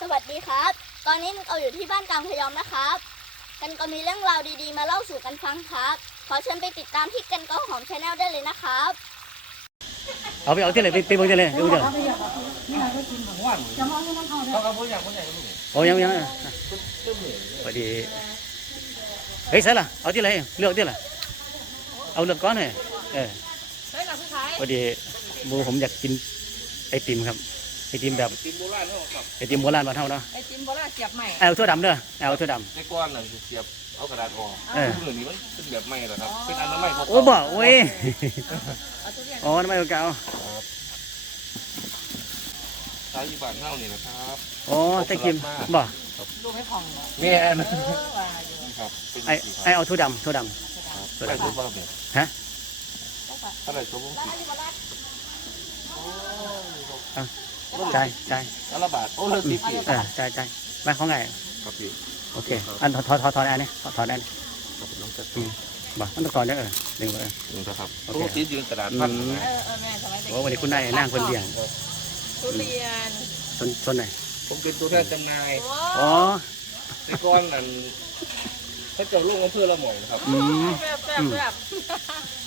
สวัสดีครับ ตอนนี้เราอยู่ที่บ้านกลางพยอมนะครับ กันก็มีเรื่องราวดีๆ มาเล่าสู่กันฟังครับ ขอเชิญไปติดตามที่กันก็หอมชาแนลได้เลยนะครับ เอาไปเอาที่ไหนไปไปเบิ่งที่ไหนดูเดี๋ยวเขาก็พูดอย่างพูดอย่างนี้โอ้ยังยังพอดีเฮ้ยใส่ละเอาที่ไหนเลือกที่ไหนเอาเลือกก้อนเลยเออพอดีหมูผมอยากกินไอติมครับ ไอติมแบบติมโบราณเนาะครับไอติมโบราณบ้านเฮาเนาะไอติมโบราณเสียบใหม่เอาถั่วดำเด้อเอาถั่วดในก้อนนั่นเสียบเอากระดาษออกเออ ทุกอย่างนี้มันเป็นแบบใหม่เหรอครับ เป็นอันนั้นใหม่เขาำโอ้บ่เว้ยเอาทุเรียนอ๋อทำไมเก่าใช้ยี่บาทเท่านี่นะครับอ๋อตะกิมบ่ลูกให้พองเหรอแม่นเออว่าอยู่ครับเป็นไอสีไอเอาถั่วดำถั่วดครับเท่าไหร่ตัวบ้างเนี่ยฮะเท่าไหร่ตัวบ้างสิำ ใจใจายอันละบาทโอ้เลิกสิบปีเออใจใจายมาของไงครับพี่โอเค อันถอดถอดถอดถอดอันนี้ถอดถอดอันนี้ครับน้องจะอืมบ่มันต้องก่อนเนี่ยเออดึงไปเออนึงครับโอโอ้เคติดยืนกระดาษพันอืมนะเออเออแม่สมัยเด็กโอ้วันนี้คุณนายนั่งคนเดียงทุเรียนชนชนไหนผมเป็นตัวแทนจำหน่ายอ๋อในก้อนนั่นถ้าเกิดลูกอำเภอละหม่อยนะครับอืมแบบแบบแบบ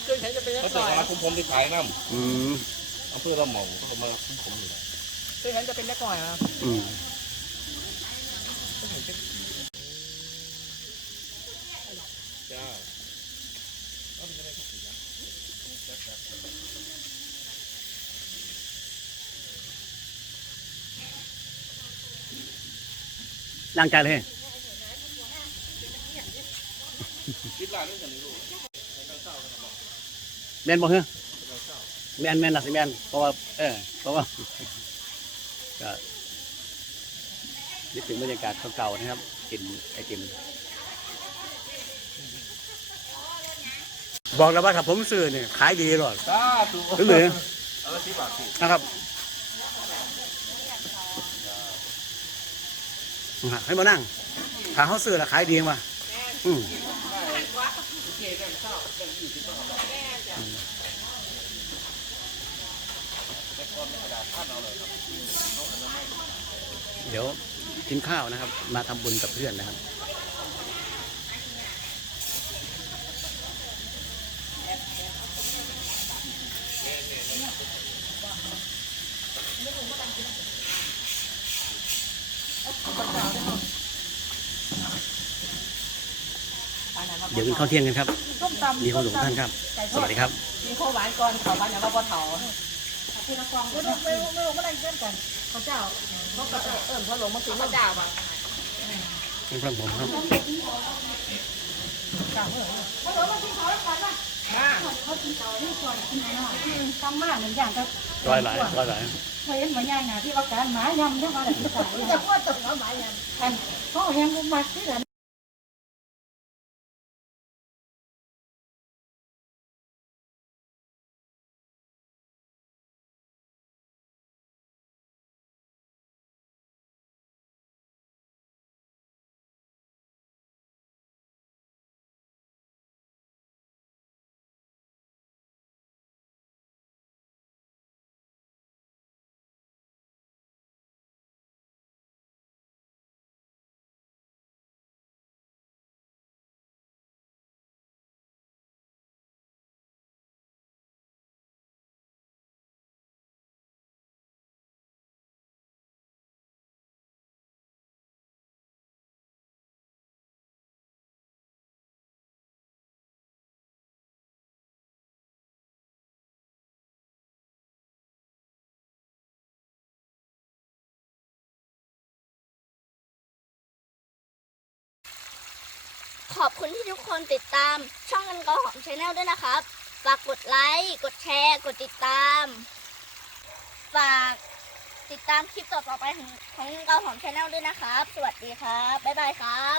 คือฉันจะเป็นเขานักจะต่อยมาคุ้มผมที่ขายน้อืมำอำเภอละหม่อยเขาก็มาคุ้มผมอยู่คื อฉันจะเป็นนักต่อยอะอืมจ้านั่งใจเลยคิดร้านนี้กันนี่ลูกแมนบ่เหรอแมนแมนหลักสิแมนเพราะว่าเออเพราะว่า ก็นึกถึงบรรยากาศเก่าๆนะครับกินไอติมบอกแล้วว่าถ้าผมซื้อเนี่ยขายดีหรอกจ้าถูกเหลือเอาละสิบบาทสินะครับอะให้มานั่งถ้าเขาซื้อแล้วขายดีมาอืมเดี๋ยวกินข้าวนะครับ มาทำบุญกับเพื่อนนะครับเดี๋ยวกินข้าวเที่ยงกันครับส้มตำมีความสุขทุกท่านครับ สวัสดีครับ มีข้าวหวานก่อนข้าวหวานอย่างเราพอเถา คุณกองไม่รู้ไม่รู้ไม่รู้ไม่ได้เช่นกันพระเจ้าพระเจ้าเอิญพระหลวงมาถึงพระเจ้าอะนี่ครับผมครับทำมากเหมือนอย่างก็ร้อยหลายร้อยหลายเคยเห็นหมือนอย่างนะที่ว่าการหมายำที่ว่าอะไรที่ขายจะพูดถึงว่าหมายยังกันเขาเห็นมุมมัดที่กัน อบคุณที่ทุกคนติดตาม ช่องกันกอหอมชาแนลด้วยนะครับ ฝากกดไลค์ กดแชร์ กดติดตาม ฝากติดตามคลิปต่อๆไปของของกันก็หอมชาแนลด้วยนะครับ สวัสดีครับ บ๊ายบายครับ